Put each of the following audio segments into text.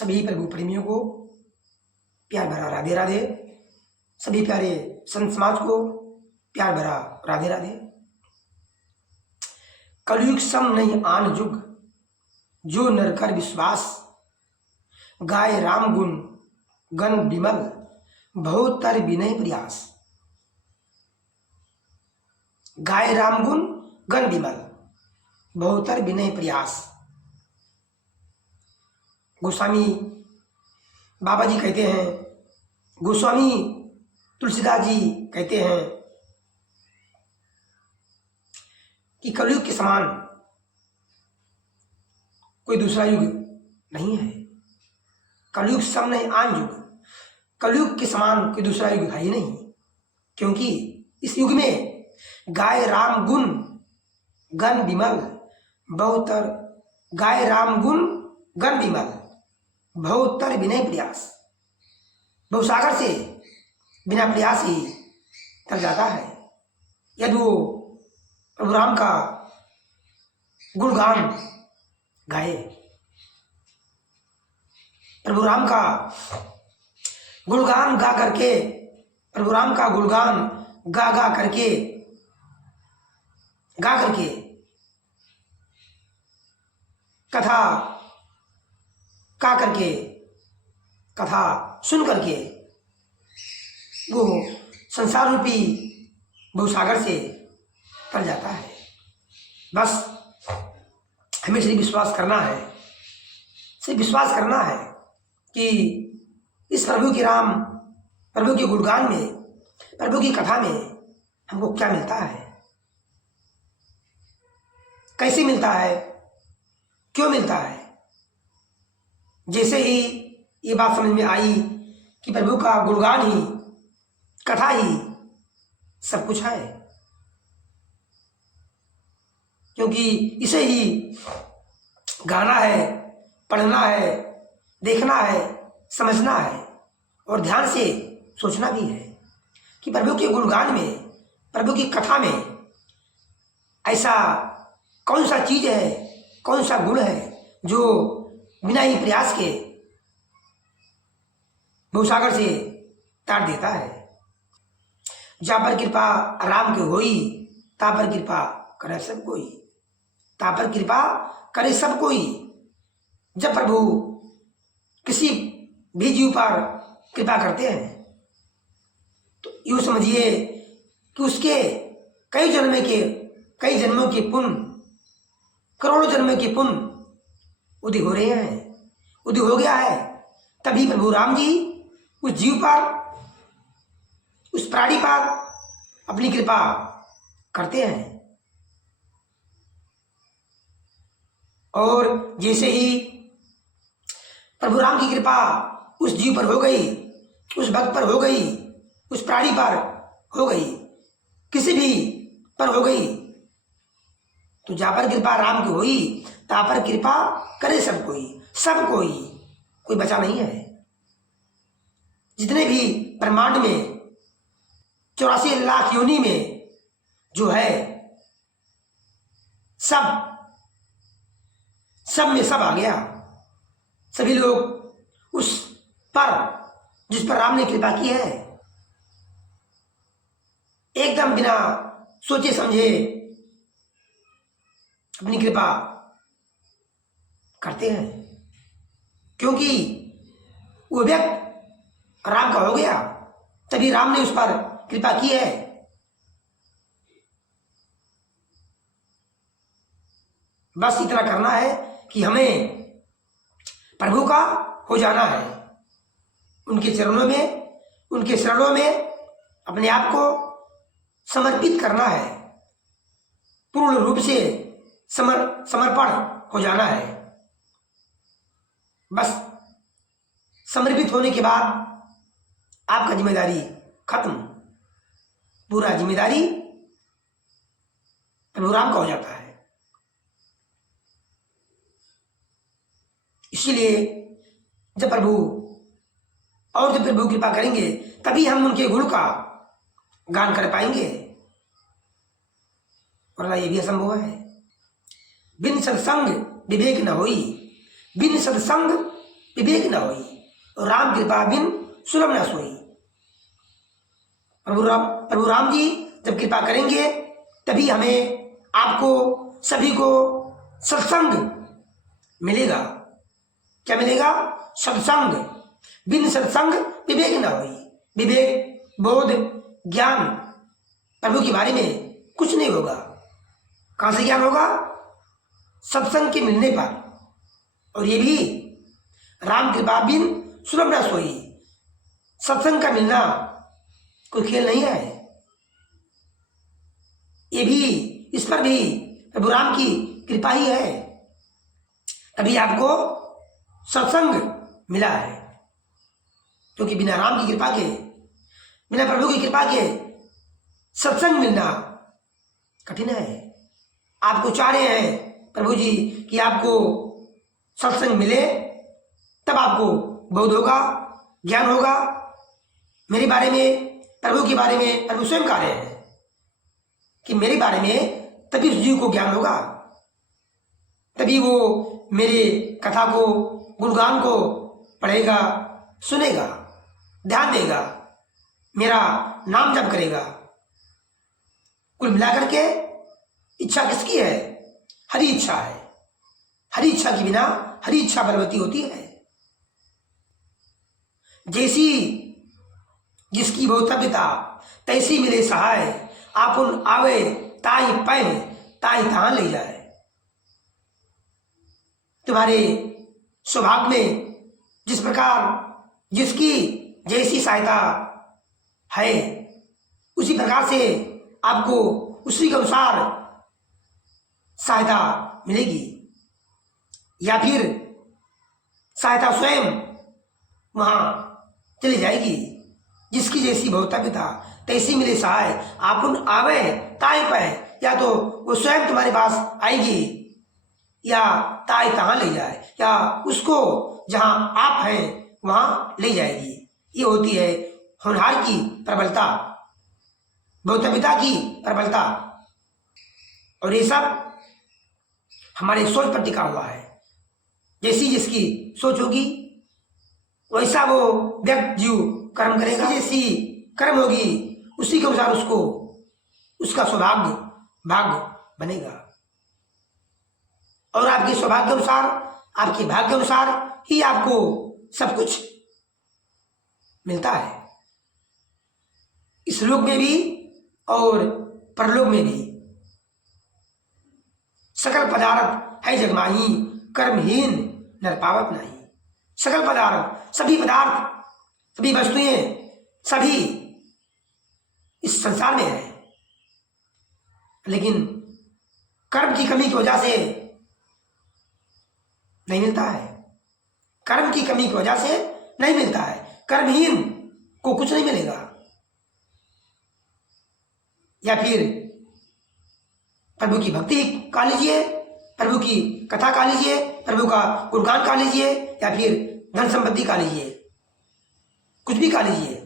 सभी प्रभु प्रेमियों को प्यार भरा राधे राधे। सभी प्यारे संत समाज को प्यार भरा राधे राधे। कलयुग सम नहीं आन जुग, जो नर कर विश्वास, गाय राम गुण गण विमल, बहुतर विनय प्रयास। गाय राम गुण गण विमल, बहुतर विनय प्रयास। गोस्वामी बाबा जी कहते हैं, गोस्वामी तुलसीदास जी कहते हैं कि कलयुग के समान कोई दूसरा युग नहीं है। कलयुग सम नहीं आन युग, कलयुग के समान कोई दूसरा युग है ही नहीं, क्योंकि इस युग में गाय राम गुण गण विमल, बहुतर गाय राम गुण गण विमल, बहुतर विनय प्रयास। बहुसागर से बिना प्रयास ही तर जाता है। यदि वो प्रभु राम का गुणगान गाए, प्रभु राम का गुणगान गा करके, प्रभु राम का गुणगान गा करके कथा गा करके, कथा सुन करके वो संसार रूपी बहुसागर से तर जाता है। बस हमें सिर्फ विश्वास करना है, सिर्फ विश्वास करना है कि इस प्रभु के राम, प्रभु के गुणगान में, प्रभु की कथा में हमको क्या मिलता है, कैसे मिलता है, क्यों मिलता है। जैसे ही ये बात समझ में आई कि प्रभु का गुणगान ही, कथा ही सब कुछ है, क्योंकि इसे ही गाना है, पढ़ना है, देखना है, समझना है और ध्यान से सोचना भी है कि प्रभु के गुणगान में, प्रभु की कथा में ऐसा कौन सा चीज है, कौन सा गुण है जो बिना ही प्रयास के बहुसागर से तार देता है। जा पर कृपा राम के होई, ता पर कृपा करे सब कोई, ता पर कृपा करे सब कोई। जब प्रभु किसी भी जीव पर कृपा करते हैं तो यूँ समझिए कि उसके कई जन्मों के पुण्य, करोड़ों जन्मों के पुण्य उदय हो रहे हैं, उदय हो गया है। तभी प्रभु राम जी उस जीव पर, उस प्राणी पर अपनी कृपा करते हैं। और जैसे ही प्रभु राम की कृपा उस जीव पर हो गई, उस भक्त पर हो गई, उस प्राणी पर हो गई, किसी भी पर हो गई, तो जा पर कृपा राम की हुई, ता पर कृपा करे सब कोई। सब कोई बचा नहीं है। जितने भी ब्रह्मांड में 84 लाख योनि में जो है, सब में सब आ गया। सभी लोग उस पर, जिस पर राम ने कृपा की है, एकदम बिना सोचे समझे अपनी कृपा करते हैं, क्योंकि वो व्यक्त राम का हो गया, तभी राम ने उस पर कृपा की है। बस इतना करना है कि हमें प्रभु का हो जाना है, उनके चरणों में, उनके शरणों में अपने आप को समर्पित करना है, पूर्ण रूप से समर्पण हो जाना है। बस समर्पित होने के बाद आपका जिम्मेदारी खत्म, पूरा जिम्मेदारी प्रभु राम का हो जाता है। इसीलिए जब प्रभु कृपा करेंगे तभी हम उनके गुण का गान कर पाएंगे, वरना ये भी असंभव है। बिन सत्संग विवेक न होई, बिन सत्संग विवेक न होई, और राम कृपा बिन सुलभ न सोई। प्रभु राम जी जब कृपा करेंगे तभी हमें, आपको, सभी को सत्संग मिलेगा। क्या मिलेगा? सत्संग। बिन सत्संग विवेक न होई। विवेक, बोध, ज्ञान प्रभु के बारे में कुछ नहीं होगा। कहां से ज्ञान होगा? सत्संग के मिलने पर। और ये भी राम कृपा बिन सुलभ न सोई। सत्संग का मिलना कोई खेल नहीं है। ये भी, इस पर भी प्रभु राम की कृपा ही है, तभी आपको सत्संग मिला है। क्योंकि बिना राम की कृपा के, बिना प्रभु की कृपा के सत्संग मिलना कठिन है। आपको चाह रहे हैं प्रभु जी कि आपको सत्संग मिले, तब आपको बोध होगा, ज्ञान होगा। मेरे बारे में, प्रभु के बारे में प्रभु स्वयं कह रहे हैं कि मेरे बारे में तभी उस जीव को ज्ञान होगा, तभी वो मेरे कथा को, गुणगान को पढ़ेगा, सुनेगा, ध्यान देगा, मेरा नाम जप करेगा। कुल मिलाकर के इच्छा किसकी है? हरि इच्छा है। हरि इच्छा के बिना हरि इच्छा बलवती होती है। जैसी जिसकी बहुतव्यता तैसी मिले सहाय, आपुन आवे ताई पै ताई तहां ले जाए। तुम्हारे सौभाग्य में जिस प्रकार जिसकी जैसी सहायता है, उसी प्रकार से आपको उसी के अनुसार सहायता मिलेगी, या फिर सहायता स्वयं वहां चली जाएगी। जिसकी जैसी बहुतव्यता तैसी मिले सहाय, आपुन आवे ताई पै, या तो वो स्वयं तुम्हारे पास आएगी, या ताई तहां ले जाए, या उसको जहां आप हैं वहां ले जाएगी। ये होती है होनहार की प्रबलता, बहुतव्यता की प्रबलता। और ये सब हमारे सोच पर टिका हुआ है। जैसी जिसकी सोच होगी वैसा वो व्यक्ति जीव कर्म करेगा। जैसी कर्म होगी उसी के अनुसार उसको, उसका सौभाग्य भाग्य बनेगा। और आपके सौभाग्य अनुसार, आपके भाग्य अनुसार ही आपको सब कुछ मिलता है, इस लोक में भी और परलोक में भी। सकल पदार्थ है जगमाही, कर्महीन नर पावत नहीं। सकल पदार्थ, सभी पदार्थ, सभी वस्तुएं, सभी इस संसार में है, लेकिन कर्म की कमी की वजह से नहीं मिलता है। कर्म की कमी की वजह से नहीं मिलता है। कर्महीन को कुछ नहीं मिलेगा। या फिर प्रभु की भक्ति का लीजिए, प्रभु की कथा का लीजिए, प्रभु का गुणगान का लीजिए, या फिर धन संपत्ति का लीजिए, कुछ भी का लीजिए।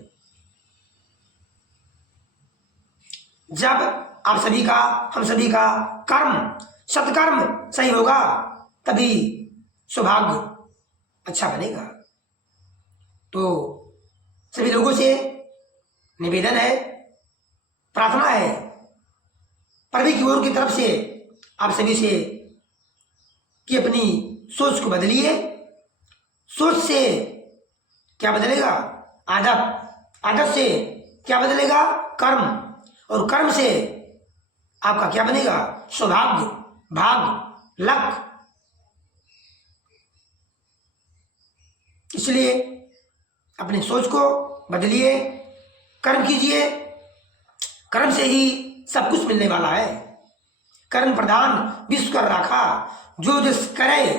जब आप सभी का, हम सभी का कर्म, सत्कर्म सही होगा, तभी सौभाग्य अच्छा बनेगा। तो सभी लोगों से निवेदन है, प्रार्थना है, प्रभु की ओर की तरफ से आप सभी से कि अपनी सोच को बदलिए। सोच से क्या बदलेगा? आदत, आदत से क्या बदलेगा? कर्म, और कर्म से आपका क्या बनेगा? सौभाग्य, भाग्य, लक। इसलिए अपनी सोच को बदलिए, कर्म कीजिए। कर्म से ही सब कुछ मिलने वाला है। कर्म प्रधान विश्व कर राखा, जो जिस करे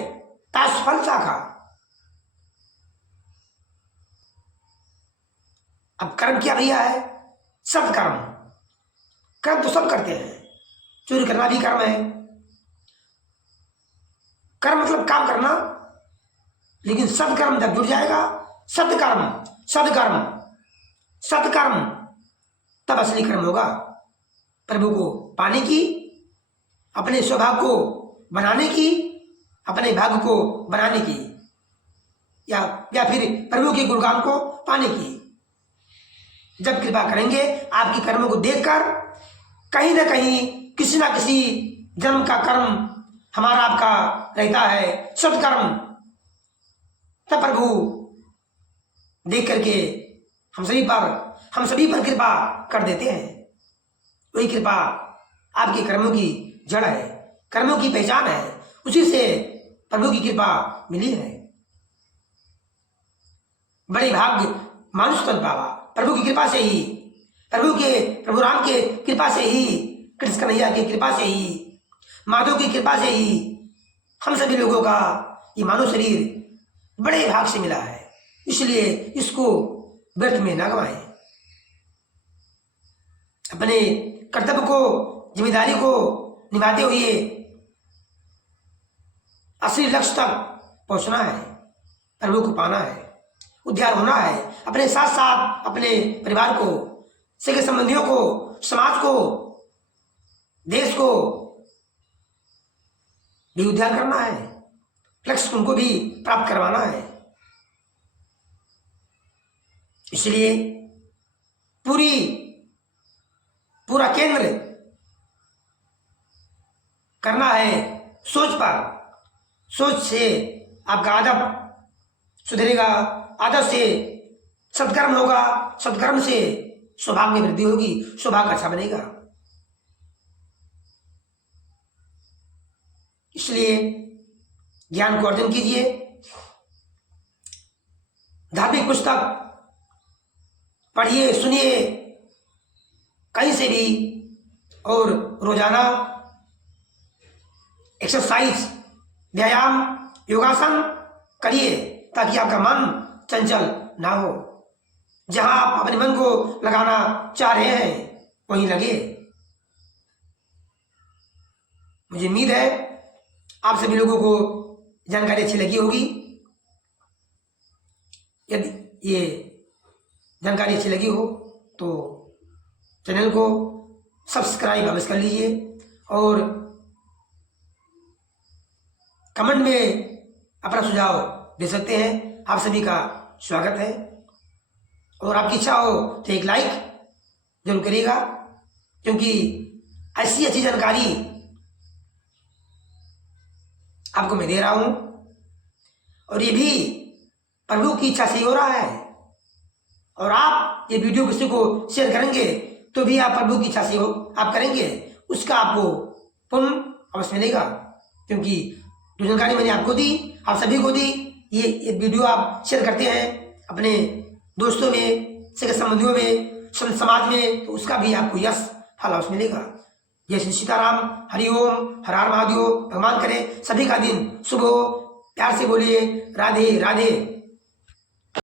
तास फल चाखा। अब कर्म क्या भैया है? सत्कर्म। कर्म तो सब करते हैं, चोरी करना भी कर्म है। कर्म मतलब काम करना, लेकिन सत्कर्म जब जुड़ जाएगा, सत्कर्म, सत्कर्म, सत्कर्म, तब असली कर्म होगा। प्रभु को पाने की, अपने स्वभाव को बनाने की, अपने भाग्य को बनाने की, या फिर प्रभु के गुणगान को पाने की। जब कृपा करेंगे आपके कर्मों को देखकर कहीं ना कहीं किसी ना किसी जन्म का कर्म हमारा आपका रहता है, सत्कर्म, तब प्रभु देख करके हम सभी पर कृपा कर देते हैं। वही कृपा आपके कर्मों की जड़ है, कर्मों की पहचान है, उसी से प्रभु की कृपा मिली है। बड़े भाग्य मानुष तन पावा, प्रभु की कृपा से ही, प्रभु राम के कृपा से ही, कृष्ण कन्हैया की कृपा से ही, माधव की कृपा से ही हम सभी लोगों का ये मानव शरीर बड़े भाग से मिला है। इसलिए इसको व्यर्थ में न गवाएं। अपने कर्तव्य को, जिम्मेदारी को निभाते हुए असली लक्ष्य तक पहुंचना है, प्रभु को पाना है, उद्धार होना है। अपने साथ साथ अपने परिवार को, सगे संबंधियों को, समाज को, देश को भी उद्धार करना है, लक्ष्य उनको भी प्राप्त करवाना है। इसलिए पूरा केंद्र करना है सोच पर। सोच से आपका आदब सुधरेगा, आदत से सत्कर्म होगा, सत्कर्म से सौभाग्य में वृद्धि होगी, सौभाग्य अच्छा बनेगा। इसलिए ज्ञान को अर्जन कीजिए, धार्मिक पुस्तक पढ़िए, सुनिए कहीं से भी, और रोजाना एक्सरसाइज, व्यायाम, योगासन करिए ताकि आपका मन चंचल ना हो। जहां आप अपने मन को लगाना चाह रहे हैं वहीं लगे। मुझे उम्मीद है आप सभी लोगों को जानकारी अच्छी लगी होगी। यदि ये जानकारी अच्छी लगी हो तो चैनल को सब्सक्राइब अवश्य कर लीजिए और कमेंट में अपना सुझाव दे सकते हैं। आप सभी का स्वागत है। और आपकी इच्छा हो तो एक लाइक जरूर करिएगा, क्योंकि ऐसी अच्छी जानकारी आपको मैं दे रहा हूं और ये भी प्रभु की इच्छा से ही हो रहा है। और आप ये वीडियो किसी को शेयर करेंगे तो भी आप प्रभु की इच्छा से आप करेंगे, उसका आपको पुण्य अवश्य मिलेगा। क्योंकि जो जानकारी मैंने आपको दी, आप सभी को दी, ये वीडियो आप शेयर करते हैं अपने दोस्तों में, सगे संबंधियों में, समाज में, तो उसका भी आपको यश फल अवश्य मिलेगा। जय श्री सीताराम, हरिओम, हर हर महादेव। भगवान करे सभी का दिन शुभ हो। प्यार से बोलिए राधे राधे।